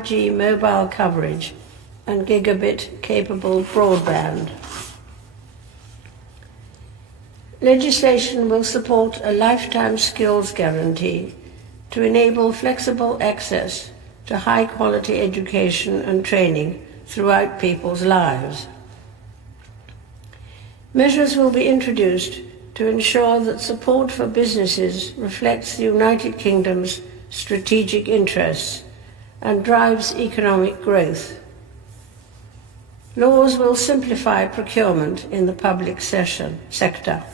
5G mobile coverage and gigabit-capable broadband. Legislation will support a lifetime skills guarantee to enable flexible access to high-quality education and training throughout people's lives. Measures will be introduced to ensure that support for businesses reflects the United Kingdom's strategic interests and drives economic growth. Laws will simplify procurement in the public sector.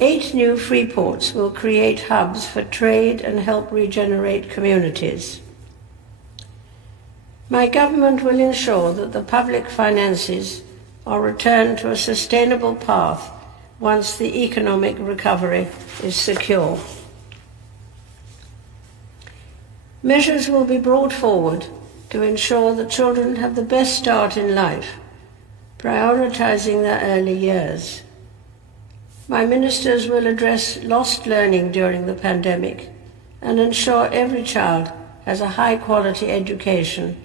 8 new free ports will create hubs for trade and help regenerate communities. My government will ensure that the public finances are returned to a sustainable path once the economic recovery is secure. Measures will be brought forward to ensure that children have the best start in life, prioritizing their early years. My ministers will address lost learning during the pandemic and ensure every child has a high-quality education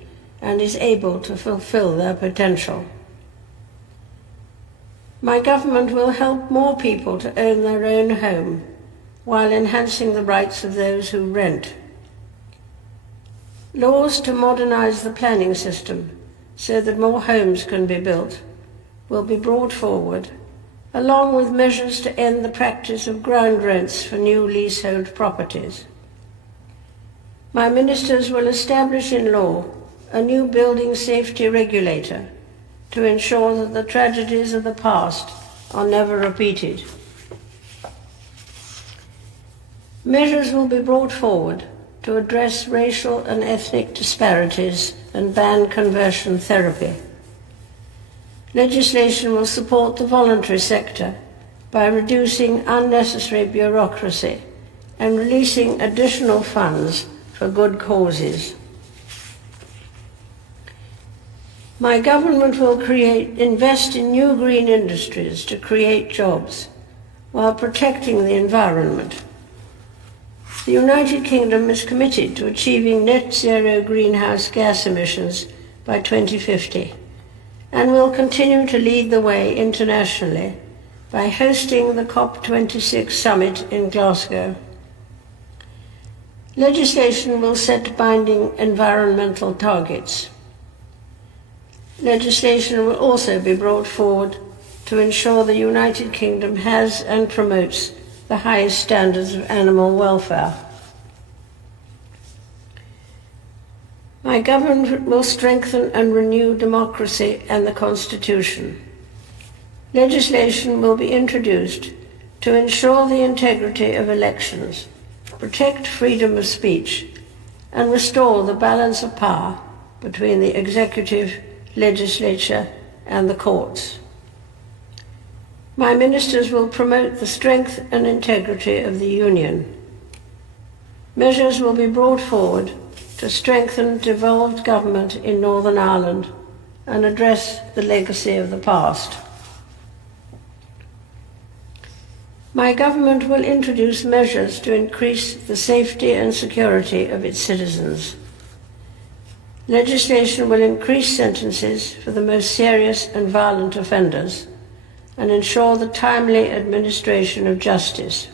and is able to fulfill their potential. My government will help more people to own their own home while enhancing the rights of those who rent. Laws to modernize the planning system so that more homes can be built will be brought forward, along with measures to end the practice of ground rents for new leasehold properties. My ministers will establish in law a new building safety regulator to ensure that the tragedies of the past are never repeated. Measures will be brought forward to address racial and ethnic disparities and ban conversion therapy. Legislation will support the voluntary sector by reducing unnecessary bureaucracy and releasing additional funds for good causes. My government will invest in new green industries to create jobs while protecting the environment. The United Kingdom is committed to achieving net zero greenhouse gas emissions by 2050 and will continue to lead the way internationally by hosting the COP26 summit in Glasgow. Legislation will set binding environmental targets. Legislation will also be brought forward to ensure the United Kingdom has and promotes the highest standards of animal welfare. My government will strengthen and renew democracy and the Constitution. Legislation will be introduced to ensure the integrity of elections, protect freedom of speech, and restore the balance of power between the executive, legislature, and the courts. My ministers will promote the strength and integrity of the Union. Measures will be brought forward to strengthen devolved government in Northern Ireland and address the legacy of the past. My government will introduce measures to increase the safety and security of its citizens. Legislation will increase sentences for the most serious and violent offenders and ensure the timely administration of justice.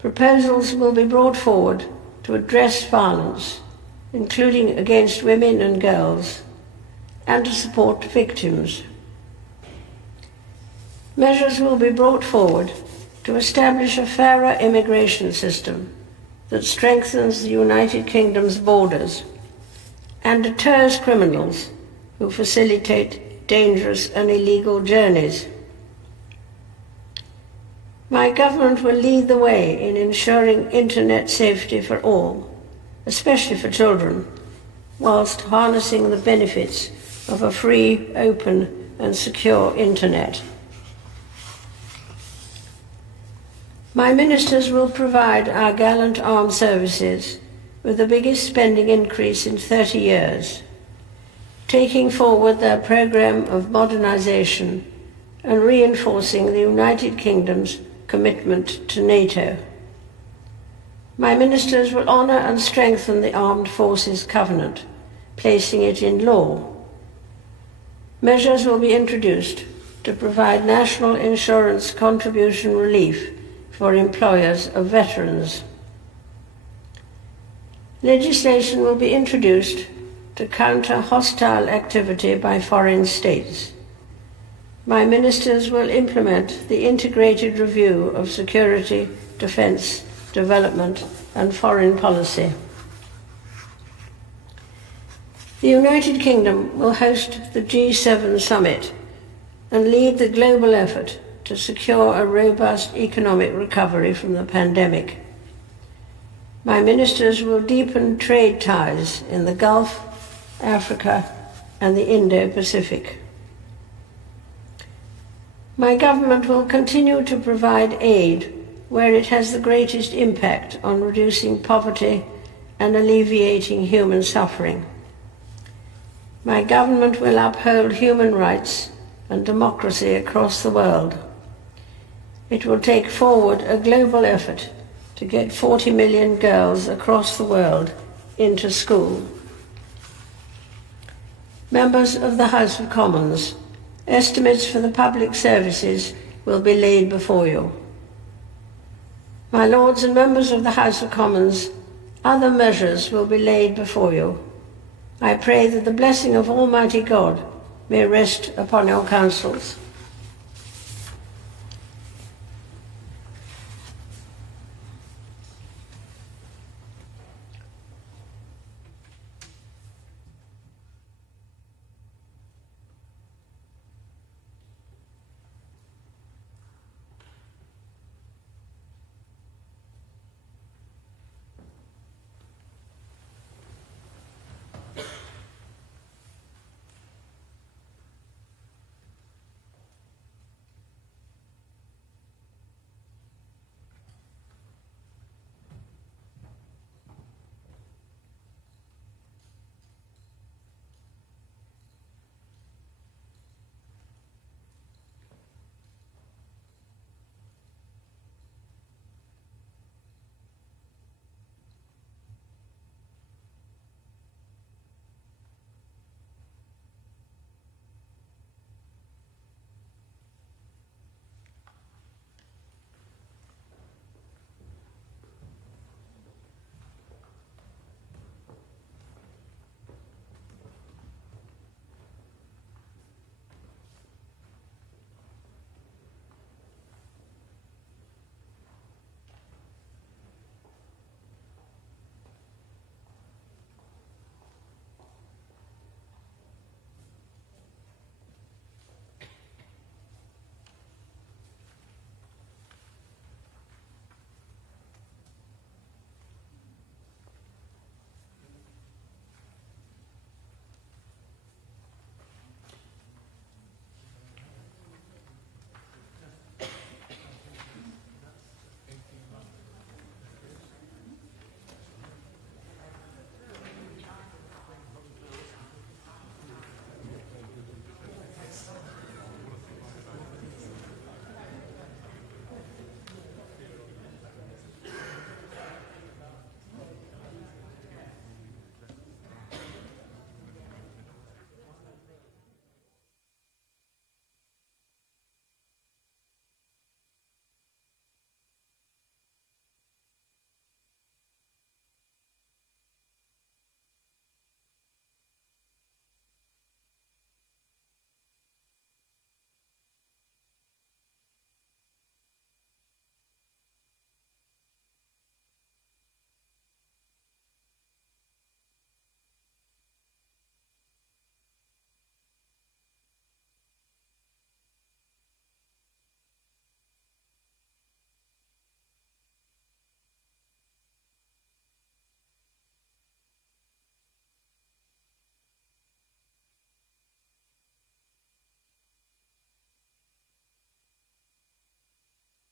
Proposals will be brought forward to address violence, including against women and girls, and to support victims. Measures will be brought forward to establish a fairer immigration system that strengthens the United Kingdom's borders and deters criminals who facilitate dangerous and illegal journeys. My government will lead the way in ensuring internet safety for all, especially for children, whilst harnessing the benefits of a free, open, and secure internet. My ministers will provide our gallant armed services with the biggest spending increase in 30 years, taking forward their programme of modernisation and reinforcing the United Kingdom's commitment to NATO. My ministers will honour and strengthen the Armed Forces Covenant, placing it in law. Measures will be introduced to provide national insurance contribution relief for employers of veterans. Legislation will be introduced to counter hostile activity by foreign states. My ministers will implement the integrated review of security, defence, development and foreign policy. The United Kingdom will host the G7 summit and lead the global effort to secure a robust economic recovery from the pandemic. My ministers will deepen trade ties in the Gulf, Africa, and the Indo-Pacific. My government will continue to provide aid where it has the greatest impact on reducing poverty and alleviating human suffering. My government will uphold human rights and democracy across the world. It will take forward a global effort to get 40 million girls across the world into school. Members of the House of Commons, estimates for the public services will be laid before you. My Lords and members of the House of Commons, other measures will be laid before you. I pray that the blessing of Almighty God may rest upon your councils.